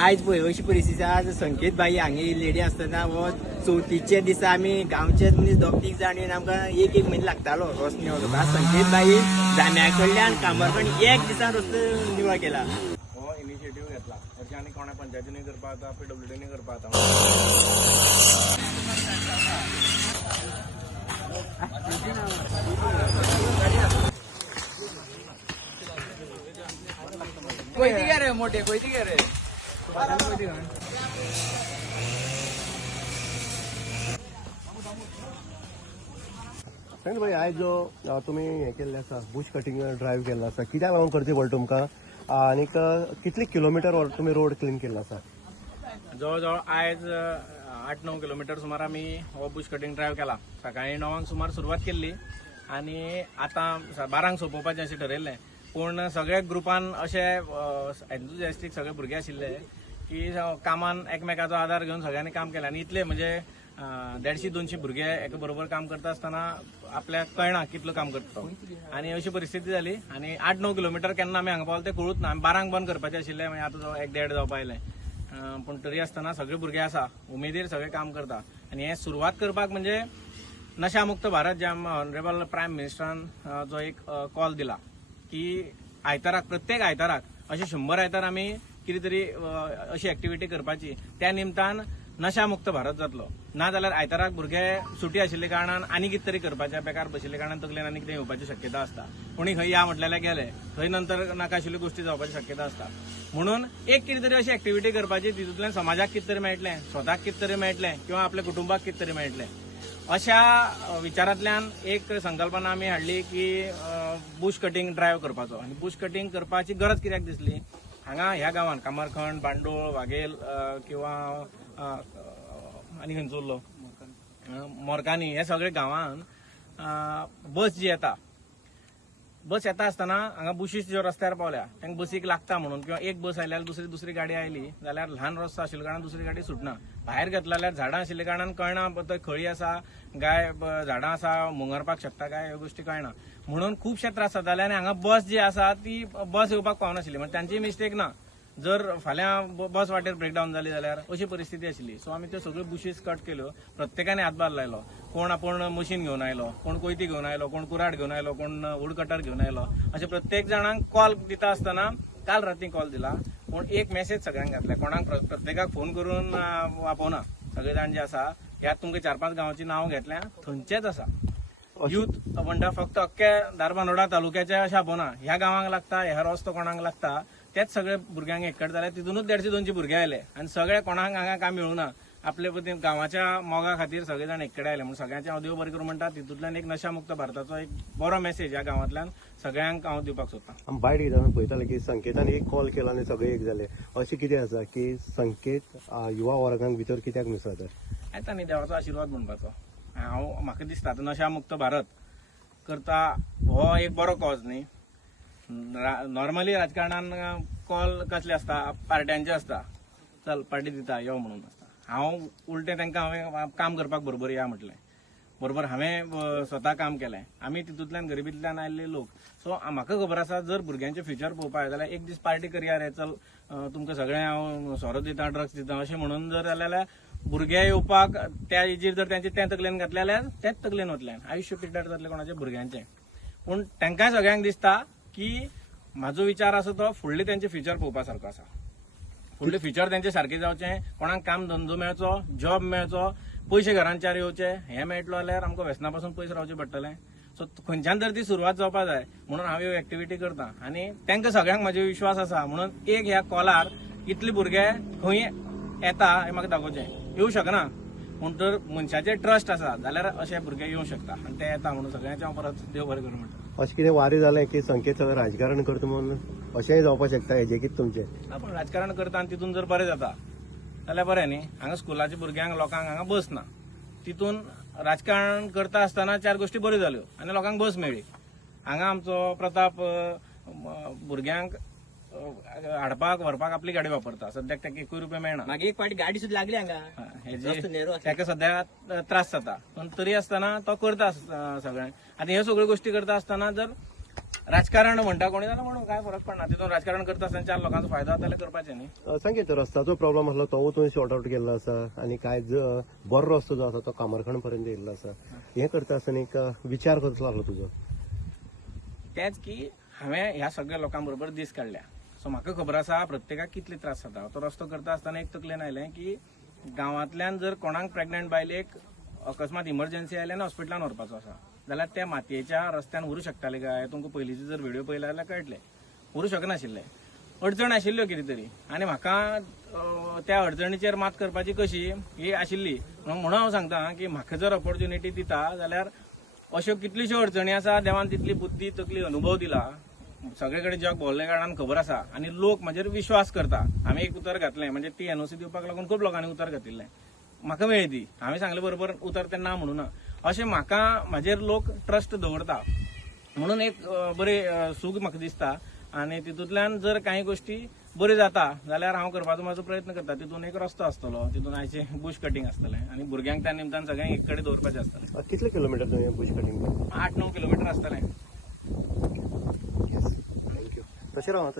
आयज पळय अशी परिस्थिती आज संकेत बाई हांगे लेडी आसतना हो चवथीचे दिसा आमी गांवचे मनीस दोग तीग जाण येवन आमकां एक एक म्हयनो लागतालो रस्तो निवळ करपाक. आज संकेत बाई जाम्या कडल्यान कामरकडे एक दिसा रस्तो निवळ केला. हो इनिशिएटिव्ह घेतला हरशी आनी कोणा पंचायतीने करपा जाता PWDने करपा जाता. कोयती घे रे मोठे कोयती घे रे. सांग भाई आज जो तुम्ही हे केल्ले आसा बुश कटिंग ड्रायव्ह केल्लो आसा कित्याक लागून करची पडटा तुमकां आनी कितले किलोमिटर तुम्ही रोड क्लीन केल्लो आसा? जवळजवळ आयज 8-9 किलोमीटर सुमार आमी हो बुश कटिंग ड्रायव्ह केला. सकाळी 9 सुमार सुरवात केल्ली आनी आतां 12 सोंपोवपाचें अशें ठरयल्लें. पूण सगळ्या ग्रुपान अशे एन्थुजियास्टीक सगळे भुरगे आशिल्ले की कामान एकमेकाचो आदार घेवन सगळ्यांनी काम केलें. आनी इतले म्हणजे 150-200 भुरगे एका बरोबर काम करता आसतना आपल्याक कळना कितलो काम करता तो. आनी अशी परिस्थिती जाली आनी 8-9 किलोमीटर केन्ना आमी हांगा पावले तें कळूच ना. आमी 12 बंद करपाचें आशिल्लें मागीर आतां 1-1.5 जावपा आयलें. पूण तरी आसतना सगळे भुरगे आसा उमेदीर सगळे काम करता. आनी हे सुरवात करपाक म्हणजे नशामुक्त भारत जे ऑनरेबल प्रायम मिनिस्टरान जो एक कॉल दिला की आयताराक प्रत्येक आयताराक अशे 100 आयतार आमी कितें तरी अशी एक्टिविटी करपाची. त्या निमतान नशामुक्त भारत जातलो. नाजाल्यार आयताराक भुरगे सुटी आशिल्ले कारणान आनी कितें तरी करपाचे बेकार बशिल्ले कारणान तकलेन आनी कितें येवपाची शक्यता आसता. कोणी खंय या म्हटल्यार गेले थंय नंतर नाका आशिल्ल्यो गोश्टी जावपाची शक्यता आसता. म्हणून एक कितें तरी अशी एक्टिविटी करपाची तितूंतल्यान समाजाक कितें तरी मेळटलें, स्वताक कितें तरी मेळटलें किंवा आपल्या कुटुंबाक कितें तरी मेळटलें. अशा विचारांतल्यान एक संकल्पना आमी हाडली की बुश कटिंग ड्रायव्ह करपाचो. आनी बुश कटिंग करपाची गरज कित्याक दिसली? हांगा ह्या गांवांत कामरखंड, बांडोळ, वाघेल किंवा आनी खंयचो उरलो मोरकानी हे सगळे गांवांत बस जी येता बस येता आसतना हांगा बुशीस ज्यो रस्त्यार पावल्या तांकां बसीक लागता म्हणून किंवा एक बस आयल्यार दुसरी गाडी आयली जाल्यार ल्हान रस्तो आशिल्ल्या कारणान दुसरी गाडी सुटना. भायर घेतला जाल्यार झाडां आशिल्ल्या कारणान कळना थंय खळी आसा गाय झाडां आसा मुंगरपाक शकता काय ह्यो गोश्टी कळना. म्हणून खुबशे त्रास जाताले आनी हांगा बस जी आसा ती बस येवपाक पावनाशिल्ली. म्हणजे तांची मिस्टेक ना. जर फाल्यां बस वाटेर ब्रेकडावन जाली जाल्यार अशी परिस्थिती आशिल्ली. सो आमी त्यो सगळ्यो बुशीस कट केल्यो. प्रत्येकाने हातभार लायलो. कोण आपूण मशीन घेवन आयलो, कोण कोयती घेवन आयलो, कोण कुराड घेवन आयलो, कोण वूड कटर घेवन आयलो. अशे प्रत्येक जाणांक कॉल दिता आसतना काल राती कॉल दिला. पूण एक मेसेज सगळ्यांक घातल्या. कोणाक प्रत्येकाक फोन करून वापरना. सगळे जाण जे आसा ह्यात तुमकां 4-5 गांवांची नांव घेतल्या थंयचेच आसा. युथ म्हणटा फक्त अख्ख्या धारबांदोडा तालुक्याच्या अशें आपोवना. ह्या गांवांक लागता, ह्या रस्तो कोणाक लागता तेच सगळे भुरग्यांक एकट जाल्यार तितूनच 150-200 भुरगे आयले आनी सगळे कोणाक हांगा काम मेळूना. आपले पतीन गांवाच्या मोगा खातीर सगळे जाण एककडे आयले. म्हणून सगळ्यांचे हांव देव बरें करूं म्हणटा. तितूंतल्यान एक नशामुक्त भारताचो एक बरो मेसेज ह्या गांवांतल्यान सगळ्यांक हांव दिवपाक सोदतां. आमी बायट घेताना पळयताले की संकेतान एक कॉल केला आनी सगळे एक जाले. अशें कितें आसा की संकेत युवा वर्गांक भितर कित्याक मिसळटा? येता न्ही देवाचो आशिर्वाद म्हणपाचो. म्हाका दिसता नशामुक्त भारत करता हो एक बरो कॉज न्ही. नॉर्मली राजकारणान कॉल कसले आसता पार्ट्यांचे आसता. चल पार्टी दिता यो म्हणून आसता. हांव उलटें तांकां हांवें काम करपाक बरोबर या म्हटलें. बरोबर हांवें स्वता काम केलें. आमी तितूंतल्यान गरिबींतल्यान आयिल्ले लोक. सो म्हाका खबर आसा जर भुरग्यांचें फ्युचर पळोवपाक जाल्यार एक दीस पार्टी करया रे चल तुमकां सगळें हांव सोरो दिता ड्रग्स दिता अशें म्हणून जर जाल्यार भुरगे येवपाक त्या एजीर जर तेंचे तें तकलेन घातलें जाल्यार तेंच तकलेन वतलें. आयुश्य पिड्ड्यार जातलें कोणाच्या भुरग्यांचें. पूण तांकांय सगळ्यांक दिसता की म्हाजो विचार आसा तो फुडलें तेंचें फ्युचर पळोवपा सारको आसा. फुडलें फ्युचर तेंचें सारकें जावचें. कोणाक काम धंदो मेळचो, जॉब मेळचो, पयशे घरांच्यार येवचे. हें मेळटलो जाल्यार आमकां व्यसना पासून पयस रावचें पडटलें. सो खंयच्यान तरी ती सुरवात जावपा जाय म्हणून हांव ह्यो एक्टिविटी करतां. आनी तांकां सगळ्यांक म्हाजो विश्वास आसा. म्हणून एक ह्या कॉलार इतले भुरगे खंय येता हें म्हाका दाखोवचें. येवं शकना पूण तर मनशाचेर ट्रस्ट आसा जाल्यार अशे भुरगे येवं शकता आनी ते येता म्हणून सगळ्यांचें हांव परत देव बरें करूं म्हणटा. अशें कितें वारें जालें की संकेत सगळें राजकारण करता म्हणून अशेंय जावपाक शकता हेजें कितें तुमचें? पूण राजकारण करता आनी तितून जर बरें जाता जाल्यार बरें न्ही. हांगा स्कुलाच्या भुरग्यांक लोकांक हांगा बस ना. तितून राजकारण करता आसतना 4 गोश्टी बऱ्यो जाल्यो आनी लोकांक बस मेळ्ळी. हांगा आमचो प्रताप भुरग्यांक हाडपाक व्हरपाक आपली गाडी वापरता. सद्याक ताका 1 रुपया मेळना. मागीर एक फावटी गाडी सुद्दां लागली हांगा. ताका सद्या त्रास जाता. पण तरी आसतना तो करता सगळें. आतां ह्यो सगळ्यो गोश्टी करता आसतना जर राजकारण म्हणटा कोणी जाल्यार म्हणून काय फरक पडना, तितून राजकारण करता आसतना 4 लोकांचो फायदो जाता जाल्यार करपाचें न्ही. सांगित रस्त्याचो प्रॉब्लेम आसलो तो तुवें सॉर्ट आउट केल्लो आसा आनी काय बरो रस्तो जो आसा तो कामरखण पर्यंत येयल्लो आसा. हें करता आसतना एक विचार कसलो आसलो तुजो? तेंच की हांवें ह्या सगळ्या लोकां बरोबर दीस काडल्या. सो म्हाका खबर आसा प्रत्येकाक कितले त्रास जाता. तो रस्तो करता आसतना एक तकलेन आयलें की गांवांतल्यान जर कोणाक प्रेग्नंट बायलेक अकस्मात इमर्जन्सी आयल्या आनी हॉस्पिटलान व्हरपाचो आसा जाल्यार ते मातयेच्या रस्त्यान व्हरू शकताले काय? तुमकां पयलींचे जर व्हिडिओ पळयले जाल्यार कळटलें. व्हरू शकनाशिल्ले, अडचण आशिल्ल्यो कितें तरी. आनी म्हाका त्या अडचणीचेर मात करपाची कशी ही आशिल्ली. म्हणून हांव सांगता की म्हाका जर ऑपॉर्च्युनिटी दिता जाल्यार अश्यो कितल्योश्यो अडचणी आसा, देवान तितली बुद्धी तकली अनुभव दिला, सगळे कडेन जग भोंवले कारणान खबर आसा आनी लोक म्हाजेर विश्वास करता. हांवें एक उतर घातलें म्हणजे ती एनओसी दिवपाक लागून खूब लोकांनी उतर घातिल्लें. म्हाका मेळ्ळी ती, हांवें सांगले बरोबर उतर तें ना म्हणून ना. अशें म्हाका म्हाजेर लोक ट्रस्ट दवरता म्हणून एक बरें सूख म्हाका दिसता. आनी तितूंतल्यान जर कांय गोश्टी बऱ्यो जाता जाल्यार हांव करपाचो म्हाजो प्रयत्न करता. तितून एक रस्तो आसतलो, तितून आयचें बुश कटींग आसतलें आनी भुरग्यांक त्या निमतान सगळ्यांक एक कडेन दवरपाचें आसतलें. कितले किलोमीटर तुवें बुश कटींग केलें? 8-9 किलोमीटर आसतलें. थँक्यू. तशें राव.